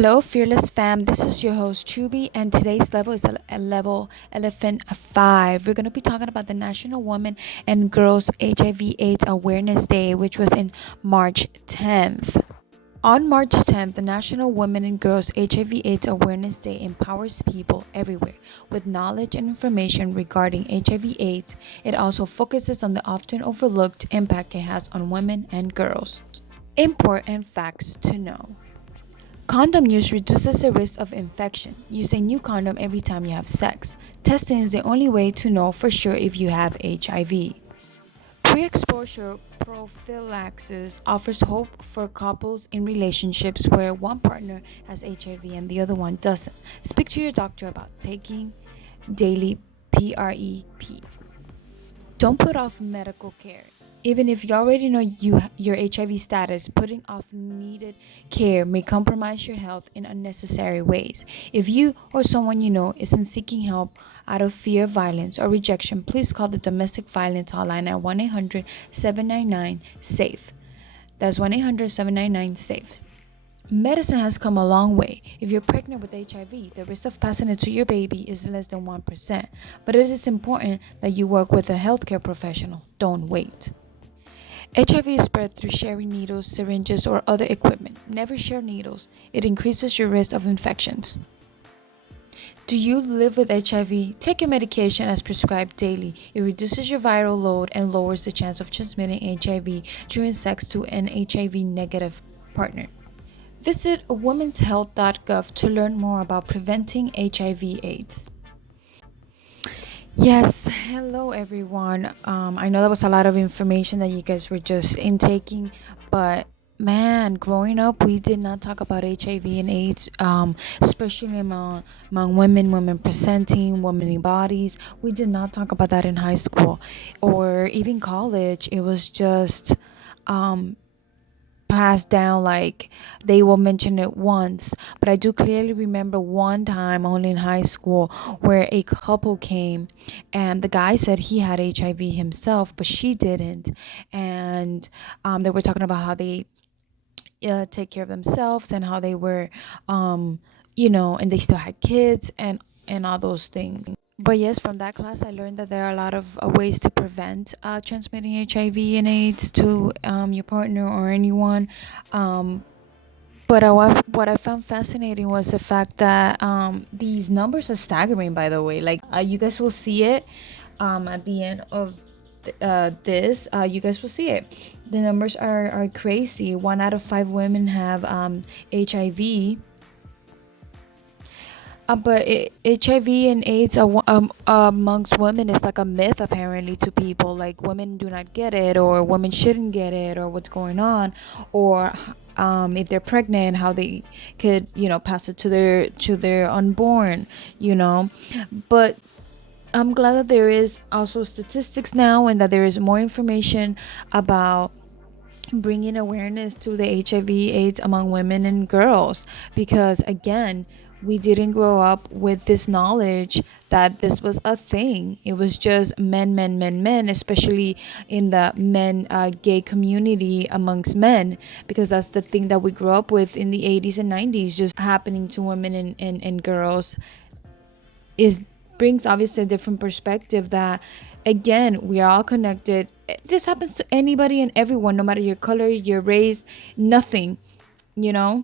Hello, Fearless Fam. This is your host, Chubby, and today's level is a level Elephant 5. We're going to be talking about the National Women and Girls HIV/AIDS Awareness Day, which was in March 10th. On March 10th, the National Women and Girls HIV/AIDS Awareness Day empowers people everywhere with knowledge and information regarding HIV/AIDS. It also focuses on the often overlooked impact it has on women and girls. Important facts to know. Condom use reduces the risk of infection. Use a new condom every time you have sex. Testing is the only way to know for sure if you have HIV. Pre-exposure prophylaxis offers hope for couples in relationships where one partner has HIV and the other one doesn't. Speak to your doctor about taking daily PrEP. Don't put off medical care. Even if you already know your HIV status, putting off needed care may compromise your health in unnecessary ways. If you or someone you know isn't seeking help out of fear of violence or rejection, please call the Domestic Violence Hotline at 1-800-799-SAFE. That's 1-800-799-SAFE. Medicine has come a long way. If you're pregnant with HIV, the risk of passing it to your baby is less than 1%. But it is important that you work with a healthcare professional. Don't wait. HIV is spread through sharing needles, syringes, or other equipment. Never share needles. It increases your risk of infections. Do you live with HIV? Take your medication as prescribed daily. It reduces your viral load and lowers the chance of transmitting HIV during sex to an HIV negative partner. Visit womenshealth.gov to learn more about preventing HIV/AIDS. Yes, hello everyone. I know that was a lot of information that you guys were just intaking, but man, growing up, we did not talk about HIV and AIDS, especially among women presenting, women bodies. We did not talk about that in high school or even college. It was just passed down, like they will mention it once. But I do clearly remember one time only in high school where a couple came and the guy said he had HIV himself but she didn't, and they were talking about how they take care of themselves and how they were and they still had kids and all those things. But yes, from that class, I learned that there are a lot of ways to prevent transmitting HIV and AIDS to your partner or anyone. But what I found fascinating was the fact that these numbers are staggering, by the way. Like, you guys will see it at the end of this. You guys will see it. The numbers are crazy. 1 out of 5 women have HIV. But HIV and AIDS amongst women is like a myth apparently to people. Like, women do not get it, or women shouldn't get it, or what's going on, or if they're pregnant, how they could pass it to their unborn. But I'm glad that there is also statistics now and that there is more information about bringing awareness to the HIV/AIDS among women and girls, because again, we didn't grow up with this knowledge that this was a thing. It was just men, especially in the gay community amongst men, because that's the thing that we grew up with in the 80s and 90s, just happening to women and girls. Is brings obviously a different perspective that, again, we are all connected. This happens to anybody and everyone, no matter your color, your race, nothing, you know.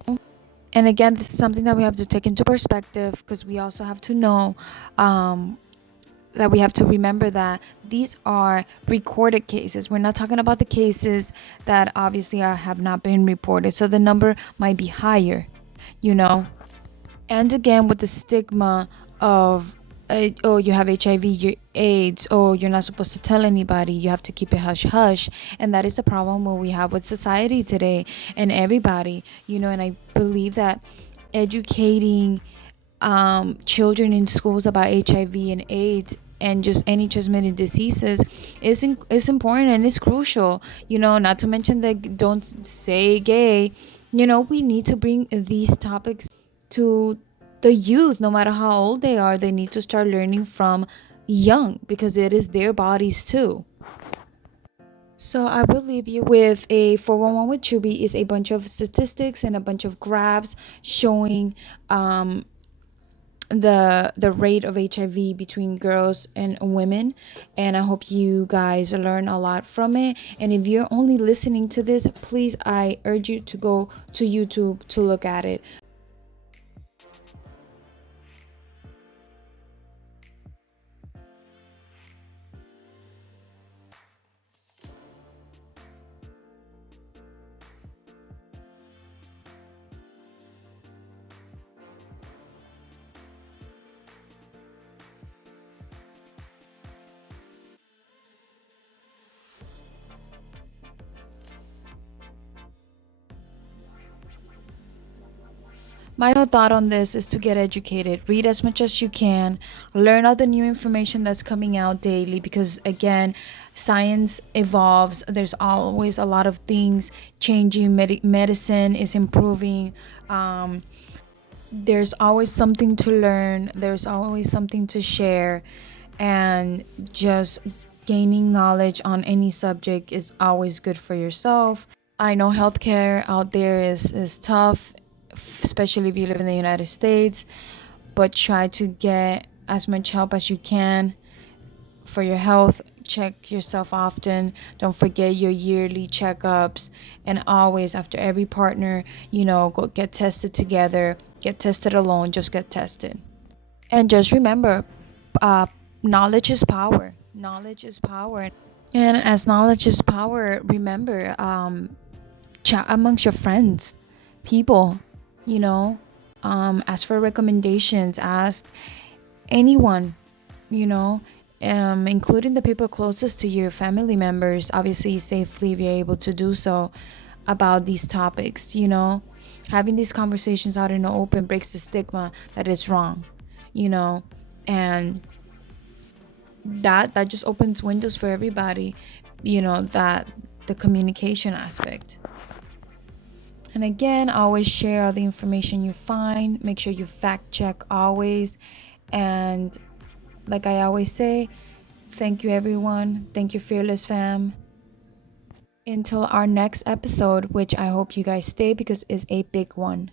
And again, this is something that we have to take into perspective, because we also have to know that we have to remember that these are recorded cases. We're not talking about the cases that obviously have not been reported. So the number might be higher, And again, with the stigma of, oh, you have HIV, you're AIDS, oh, you're not supposed to tell anybody, you have to keep it hush hush. And that is the problem what we have with society today and everybody, and I believe that educating children in schools about HIV and AIDS and just any transmitted diseases is important and is crucial, not to mention that don't say gay. We need to bring these topics to the youth. No matter how old they are, they need to start learning from young, because it is their bodies too. So I will leave you with a 411 with Chubi is a bunch of statistics and a bunch of graphs showing um, the rate of HIV between girls and women, and I hope you guys learn a lot from it. And if you're only listening to this, please, I urge you to go to YouTube to look at it. My final thought on this is to get educated. Read as much as you can. Learn all the new information that's coming out daily because, again, science evolves. There's always a lot of things changing. Medicine is improving. There's always something to learn, there's always something to share, and just gaining knowledge on any subject is always good for yourself. I know healthcare out there is tough, especially if you live in the United States, but try to get as much help as you can for your health. Check yourself often. Don't forget your yearly checkups. And always, after every partner, go get tested together. Get tested alone. Just get tested. And just remember, uh, knowledge is power. Knowledge is power. And as knowledge is power, remember, chat amongst your friends, people, you know, ask for recommendations, ask anyone, you know, including the people closest to your family members, obviously safely if you're able to do so, about these topics. Having these conversations out in the open breaks the stigma that it's wrong, you know, and that just opens windows for everybody, that the communication aspect. And again, always share all the information you find. Make sure you fact check always. And like I always say, thank you, everyone. Thank you, Fearless Fam. Until our next episode, which I hope you guys stay because it's a big one.